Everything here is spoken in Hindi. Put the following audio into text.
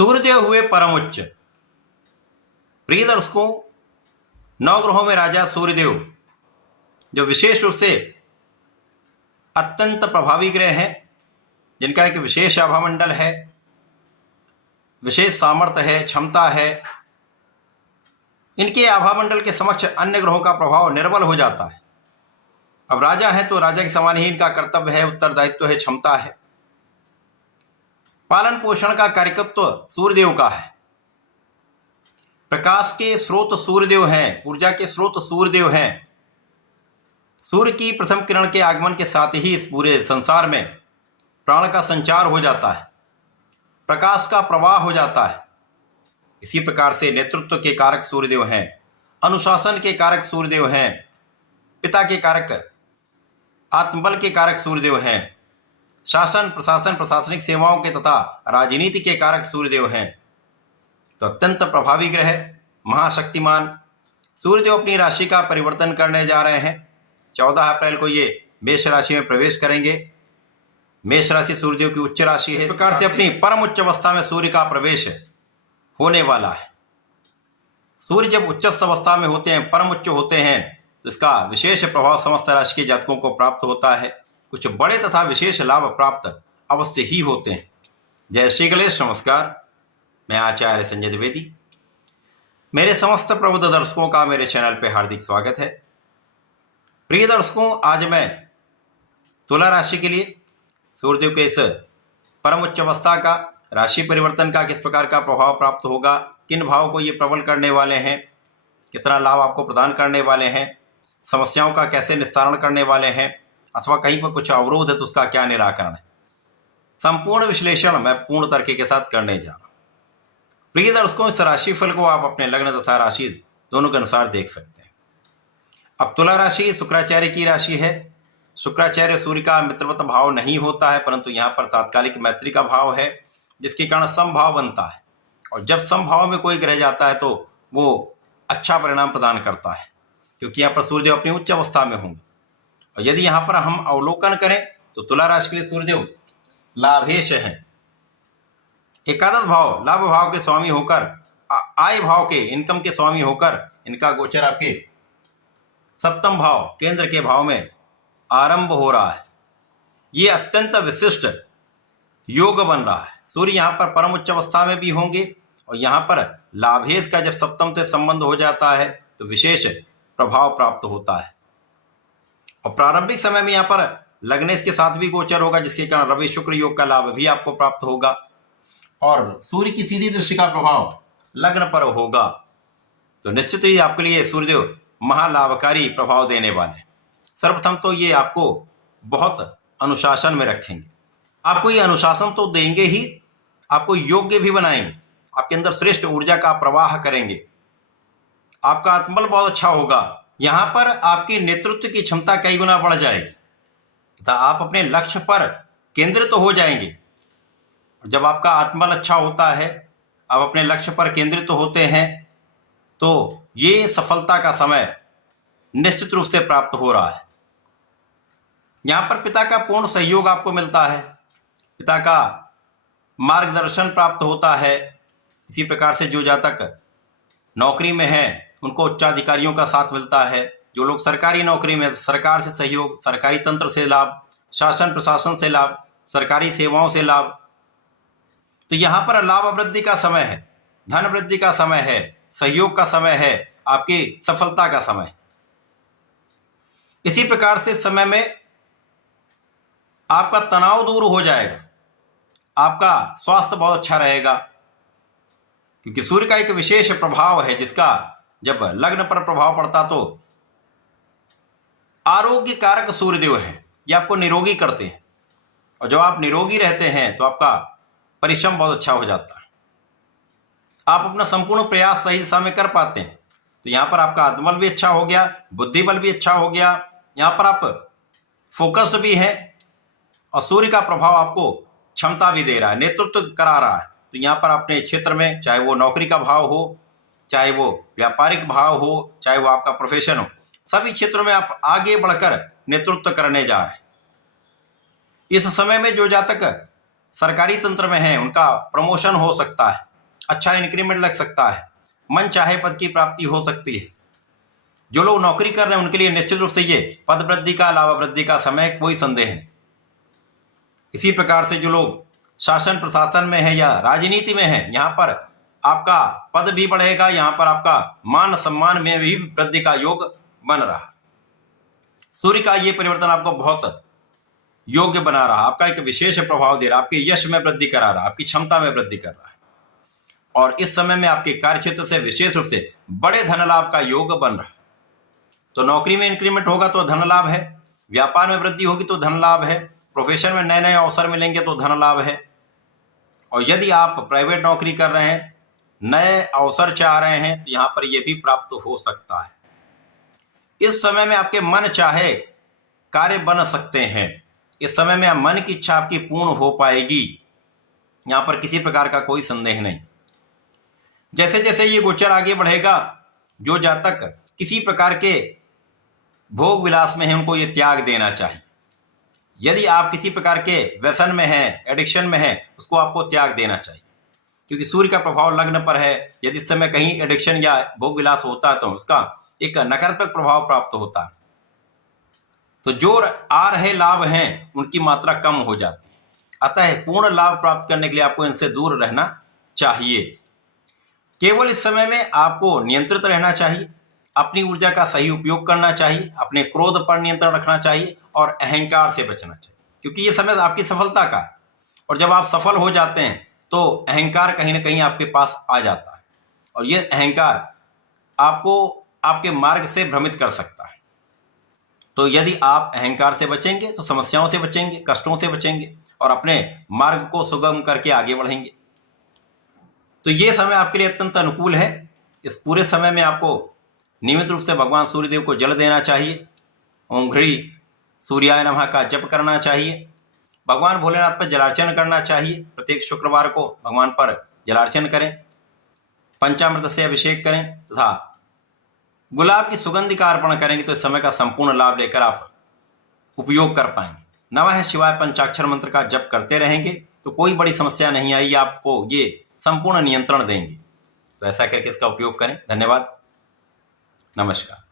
सूर्यदेव हुए परम उच्च। प्रिय दर्शकों, नवग्रहों में राजा सूर्यदेव जो विशेष रूप से अत्यंत प्रभावी ग्रह हैं, जिनका एक विशेष आभामंडल है, विशेष सामर्थ्य है, क्षमता है, इनके आभामंडल के समक्ष अन्य ग्रहों का प्रभाव निर्बल हो जाता है। अब राजा है तो राजा के समान ही इनका कर्तव्य है, उत्तरदायित्व है, क्षमता है। पालन पोषण का कार्यकर्तृत्व सूर्यदेव का है। प्रकाश के स्रोत सूर्यदेव हैं, ऊर्जा के स्रोत सूर्यदेव हैं। सूर्य की प्रथम किरण के आगमन के साथ ही इस पूरे संसार में प्राण का संचार हो जाता है, प्रकाश का प्रवाह हो जाता है। इसी प्रकार से नेतृत्व के कारक सूर्यदेव हैं, अनुशासन के कारक सूर्यदेव हैं, पिता के कारक, आत्मबल के कारक सूर्यदेव हैं, शासन प्रशासन प्रशासनिक सेवाओं के तथा राजनीति के कारक सूर्यदेव हैं। तो अत्यंत प्रभावी ग्रह, महाशक्तिमान सूर्यदेव अपनी राशि का परिवर्तन करने जा रहे हैं। 14 अप्रैल को ये मेष राशि में प्रवेश करेंगे। मेष राशि सूर्यदेव की उच्च राशि है। इस प्रकार से अपनी परम उच्च अवस्था में सूर्य का प्रवेश होने वाला है। सूर्य जब उच्चस्थ अवस्था में होते हैं, परम उच्च होते हैं, तो इसका विशेष प्रभाव समस्त राशि के जातकों को प्राप्त होता है। कुछ बड़े तथा विशेष लाभ प्राप्त अवश्य ही होते हैं। जय श्री गणेश। नमस्कार, मैं आचार्य संजय द्विवेदी। मेरे समस्त प्रबुद्ध दर्शकों का मेरे चैनल पे हार्दिक स्वागत है। प्रिय दर्शकों, आज मैं तुला राशि के लिए सूर्यदेव के इस परम उच्च अवस्था का, राशि परिवर्तन का किस प्रकार का प्रभाव प्राप्त होगा, किन भावों को ये प्रबल करने वाले हैं, कितना लाभ आपको प्रदान करने वाले हैं, समस्याओं का कैसे निस्तारण करने वाले हैं, अथवा कहीं पर कुछ अवरोध है तो उसका क्या निराकरण है, संपूर्ण विश्लेषण मैं पूर्ण तरीके के साथ करने जा रहा हूं। प्रिय दर्शकों, इस राशिफल को आप अपने लग्न तथा राशि दोनों के अनुसार देख सकते हैं। अब तुला राशि शुक्राचार्य की राशि है। शुक्राचार्य सूर्य का मित्रवत भाव नहीं होता है, परंतु यहाँ पर तात्कालिक मैत्री का भाव है, जिसके कारण समभाव बनता है। और जब समभाव में कोई ग्रह जाता है तो वो अच्छा परिणाम प्रदान करता है, क्योंकि यहाँ पर सूर्यदेव अपनी उच्च अवस्था में होंगे। और यदि यहाँ पर हम अवलोकन करें तो तुला राशि के लिए सूर्यदेव लाभेश हैं। एकादश भाव लाभ भाव के स्वामी होकर, आय भाव के, इनकम के स्वामी होकर इनका गोचर आपके सप्तम भाव केंद्र के भाव में आरंभ हो रहा है। ये अत्यंत विशिष्ट योग बन रहा है। सूर्य यहाँ पर परम उच्च अवस्था में भी होंगे और यहाँ पर लाभेश का जब सप्तम से संबंध हो जाता है तो विशेष प्रभाव प्राप्त होता है। और प्रारंभिक समय में यहाँ पर लग्नेश के साथ भी गोचर होगा, जिसके कारण रवि शुक्र योग का लाभ भी आपको प्राप्त होगा। और सूर्य की सीधी दृष्टि का प्रभाव लग्न पर होगा, तो निश्चित ही आपके लिए सूर्यदेव महालाभकारी प्रभाव देने वाले हैं। सर्वप्रथम तो ये आपको बहुत अनुशासन में रखेंगे। आपको ये अनुशासन तो देंगे ही, आपको योग्य भी बनाएंगे, आपके अंदर श्रेष्ठ ऊर्जा का प्रवाह करेंगे, आपका आत्मबल बहुत अच्छा होगा। यहाँ पर आपकी नेतृत्व की क्षमता कई गुना बढ़ जाएगी तथा आप अपने लक्ष्य पर केंद्रित हो जाएंगे। जब आपका आत्मबल अच्छा होता है, आप अपने लक्ष्य पर केंद्रित होते हैं, तो ये सफलता का समय निश्चित रूप से प्राप्त हो रहा है। यहाँ पर पिता का पूर्ण सहयोग आपको मिलता है, पिता का मार्गदर्शन प्राप्त होता है। इसी प्रकार से जो जातक नौकरी में हैं उनको उच्चाधिकारियों का साथ मिलता है। जो लोग सरकारी नौकरी में, सरकार से सहयोग, सरकारी तंत्र से लाभ, शासन प्रशासन से लाभ, सरकारी सेवाओं से लाभ। तो यहाँ पर लाभ वृद्धि का समय है, धन वृद्धि का समय है, सहयोग का समय है, आपकी सफलता का समय। इसी प्रकार से समय में आपका तनाव दूर हो जाएगा, आपका स्वास्थ्य बहुत अच्छा रहेगा, क्योंकि सूर्य का एक विशेष प्रभाव है जिसका जब लग्न पर प्रभाव पड़ता तो आरोग्य कारक सूर्यदेव है। ये आपको निरोगी करते हैं, और जब आप निरोगी रहते हैं तो आपका परिश्रम बहुत अच्छा हो जाता है, आप अपना संपूर्ण प्रयास सही दिशा में कर पाते हैं। तो यहाँ पर आपका आत्मबल भी अच्छा हो गया, बुद्धि बल भी अच्छा हो गया, यहाँ पर आप फोकस्ड भी हैं, और सूर्य का प्रभाव आपको क्षमता भी दे रहा है, नेतृत्व करा रहा है। तो यहाँ पर अपने क्षेत्र में, चाहे वो नौकरी का भाव हो, चाहे वो व्यापारिक भाव हो, चाहे वो आपका प्रोफेशन हो, सभी क्षेत्रों में आप आगे बढ़कर नेतृत्व करने जा रहे हैं। इस समय में जो जातक सरकारी तंत्र में हैं उनका प्रमोशन हो सकता है, अच्छा इंक्रीमेंट लग सकता है, मन चाहे पद की प्राप्ति हो सकती है। जो लोग नौकरी कर रहे हैं उनके लिए निश्चित रूप से ये पद वृद्धि का, लाभ वृद्धि का समय, कोई संदेह नहीं। इसी प्रकार से जो लोग शासन प्रशासन में है या राजनीति में है, यहाँ पर आपका पद भी बढ़ेगा, यहाँ पर आपका मान सम्मान में भी वृद्धि का योग बन रहा। सूर्य का ये परिवर्तन आपको बहुत योग्य बना रहा, आपका एक विशेष प्रभाव दे रहा, आपके यश में वृद्धि करा रहा, आपकी क्षमता में वृद्धि कर रहा है। और इस समय में आपके कार्य क्षेत्र से विशेष रूप से बड़े धन लाभ का योग बन रहा। तो नौकरी में इंक्रीमेंट होगा तो धन लाभ है, व्यापार में वृद्धि होगी तो धन लाभ है, प्रोफेशन में नए नए अवसर मिलेंगे तो धन लाभ है। और यदि आप प्राइवेट नौकरी कर रहे हैं, नए अवसर चाह रहे हैं, तो यहाँ पर यह भी प्राप्त हो सकता है। इस समय में आपके मन चाहे कार्य बन सकते हैं। इस समय में मन की इच्छा आपकी पूर्ण हो पाएगी, यहाँ पर किसी प्रकार का कोई संदेह नहीं। जैसे जैसे ये गोचर आगे बढ़ेगा, जो जातक किसी प्रकार के भोग विलास में है उनको ये त्याग देना चाहिए। यदि आप किसी प्रकार के व्यसन में हैं, एडिक्शन में हैं, उसको आपको त्याग देना चाहिए, क्योंकि सूर्य का प्रभाव लग्न पर है। यदि इस समय कहीं एडिक्शन या भोग विलास होता है तो उसका एक नकारात्मक प्रभाव प्राप्त होता है। तो जो आ रहे लाभ हैं उनकी मात्रा कम हो जाती है। अतः पूर्ण लाभ प्राप्त करने के लिए आपको इनसे दूर रहना चाहिए। केवल इस समय में आपको नियंत्रित रहना चाहिए, अपनी ऊर्जा का सही उपयोग करना चाहिए, अपने क्रोध पर नियंत्रण रखना चाहिए और अहंकार से बचना चाहिए, क्योंकि ये समय आपकी सफलता का है। और जब आप सफल हो जाते हैं तो अहंकार कहीं ना कहीं आपके पास आ जाता है, और ये अहंकार आपको आपके मार्ग से भ्रमित कर सकता है। तो यदि आप अहंकार से बचेंगे तो समस्याओं से बचेंगे, कष्टों से बचेंगे और अपने मार्ग को सुगम करके आगे बढ़ेंगे। तो ये समय आपके लिए अत्यंत अनुकूल है। इस पूरे समय में आपको नियमित रूप से भगवान सूर्यदेव को जल देना चाहिए, ओम घ्री सूर्याय नमः का जप करना चाहिए, भगवान भोलेनाथ पर जलार्चन करना चाहिए। प्रत्येक शुक्रवार को भगवान पर जलार्चन करें, पंचामृत से अभिषेक करें तथा गुलाब की सुगंधि का अर्पण करेंगे तो इस समय का संपूर्ण लाभ लेकर आप उपयोग कर पाएंगे। नमः शिवाय पंचाक्षर मंत्र का जप करते रहेंगे तो कोई बड़ी समस्या नहीं आएगी, आपको ये संपूर्ण नियंत्रण देंगे। तो ऐसा करके इसका उपयोग करें। धन्यवाद, नमस्कार।